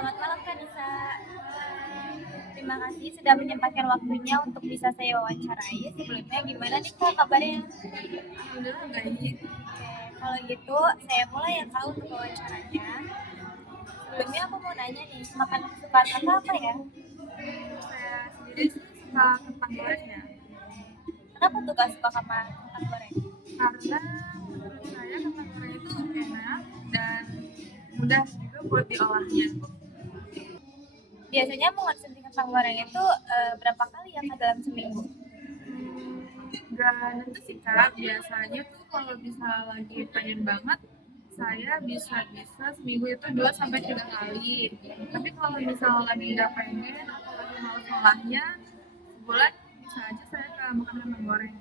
Selamat malam Kak Nisa. Terima kasih sudah menyempatkan waktunya untuk bisa saya wawancarai. Sebelumnya gimana nih Kak kabarnya? Alhamdulillah baik. Kalau gitu saya mulai ya Kak untuk wawancaranya. Sebelumnya aku mau nanya nih, makan kesukaan Kakak apa ya? Saya sendiri sih suka kentang goreng ya. Kenapa tuh Kak suka sama kentang goreng? Karena menurut saya kentang goreng itu enak dan mudah juga buat diolahnya. Biasanya mengonsumsi kentang goreng itu berapa kali ya Kak dalam seminggu? Gak nentu sih Kak, biasanya tuh kalau bisa lagi pengen banget saya bisa seminggu itu 2 sampai 3 kali. Tapi kalau misal lagi nggak pengen atau lagi males ngolahnya, sebulan bisa aja saya nggak makan kentang goreng.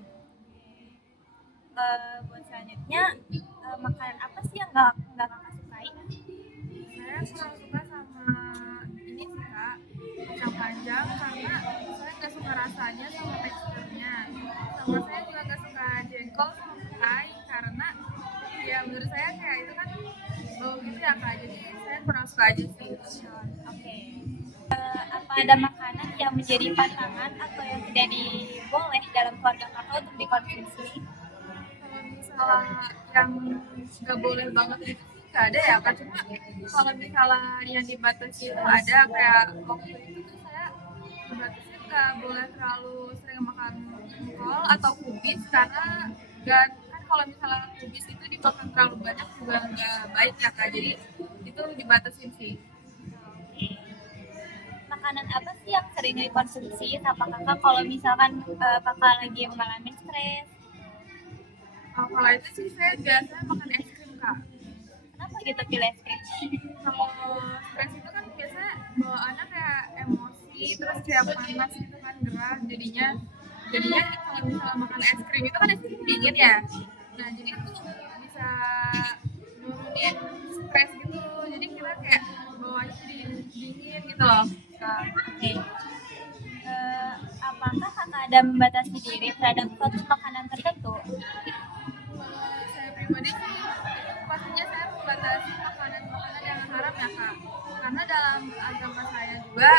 Buat selanjutnya makanan apa sih yang nggak Kakak sukai? Saya kurang suka sama ini sih Kak, kacang panjang karena saya nggak suka rasanya sama teksturnya. Sama saya juga nggak suka jengkol sama petai karena ya menurut saya kayak itu kan bau gitu ya Kak, jadi saya kurang suka aja sih. Oke. Apa ada makanan yang menjadi pantangan atau yang tidak diboleh dalam keluarga kakak untuk dikonsumsi? Kalau misalnya yang nggak boleh banget itu sih nggak ada ya Kak, cuma kalau misalnya yang dibatasi itu ada kayak waktu itu tuh saya dibatasi nggak boleh terlalu sering makan kol atau kubis karena nggak kan kalau misalnya kubis itu dimakan terlalu banyak juga nggak baik ya Kak, jadi itu dibatasin sih. Makanan apa sih yang sering dikonsumsi sama kakak kalau misalkan kakak lagi mengalami stres? Kalau itu sih saya biasanya makan es krim Kak. Kenapa gitu pilih es krim? Kalau stres itu kan biasanya bawaannya kayak emosi terus kayak panas gitu kan, gerah jadinya kalau misalnya makan es krim itu kan es krim dingin ya, nah jadi itu bisa nurunin stres gitu, jadi kita kayak bawaannya jadi dingin gitu loh. Oke. Apakah kakak ada membatasi diri terhadap suatu makanan tertentu? Kalau saya pribadi sih pastinya saya membatasi makanan-makanan yang haram ya Kak, karena dalam agama saya juga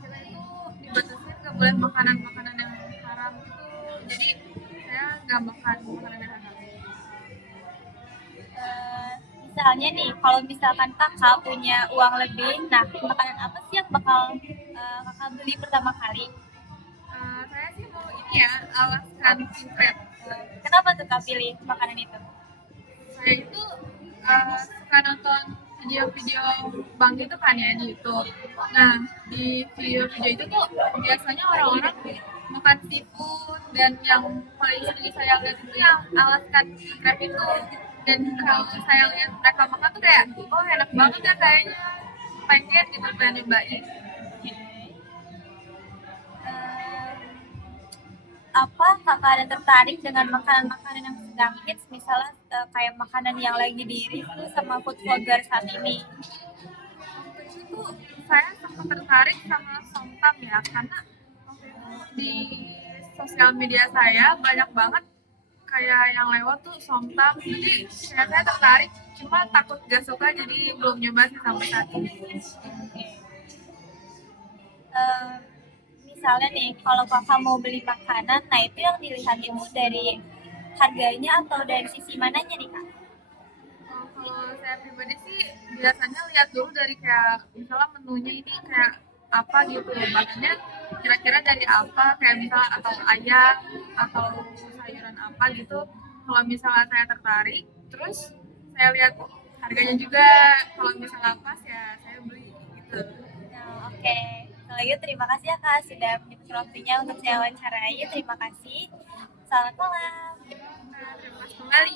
kita itu dibatasi nggak boleh makanan-makanan yang haram gitu, jadi saya nggak makan makanan yang haram. Misalnya nih, kalau misalkan kakak punya uang lebih, nah makanan apa sih yang bakal kakak beli pertama kali? Saya sih mau ini ya, alaskan pink. Kenapa tuh kak pilih makanan itu? Saya itu suka nonton video-video bang itu kan ya di YouTube. Nah di video-video itu tuh biasanya orang-orang makan seafood dan yang paling sering saya lihat itu yang alaskan crab itu. Dan kalau saya lihat mereka makan tuh kayak, oh enak banget ya kayaknya, pengen gitu pengen nyobain. Eh, apa kakak ada tertarik dengan makanan-makanan yang sedang hits, misalnya kayak makanan yang lagi di review sama food vlogger saat ini? Waktu itu tuh saya sempat tertarik sama somtam ya, karena waktu itu di sosial media saya banyak banget kayak yang lewat tuh somtam, jadi saya tertarik, cuma takut gak suka jadi belum nyoba sih sampai saat ini. Eh, Misalnya nih, kalau kakak mau beli makanan, nah itu yang dilihat itu dari harganya atau dari sisi mananya nih kak? Kalau saya pribadi sih biasanya lihat dulu dari kayak misalnya menunya ini kayak apa gitu, maksudnya kira-kira dari apa, kayak misalnya atau ayam atau sayuran apa gitu. Kalau misalnya saya tertarik, terus saya lihat harganya juga, kalau misalnya pas ya saya beli gitu. Nah, oke. Kalau gitu terima kasih ya kak sudah menyempatkan waktunya untuk saya wawancarai. Terima kasih. Selamat malam. Nah, terima kasih kembali.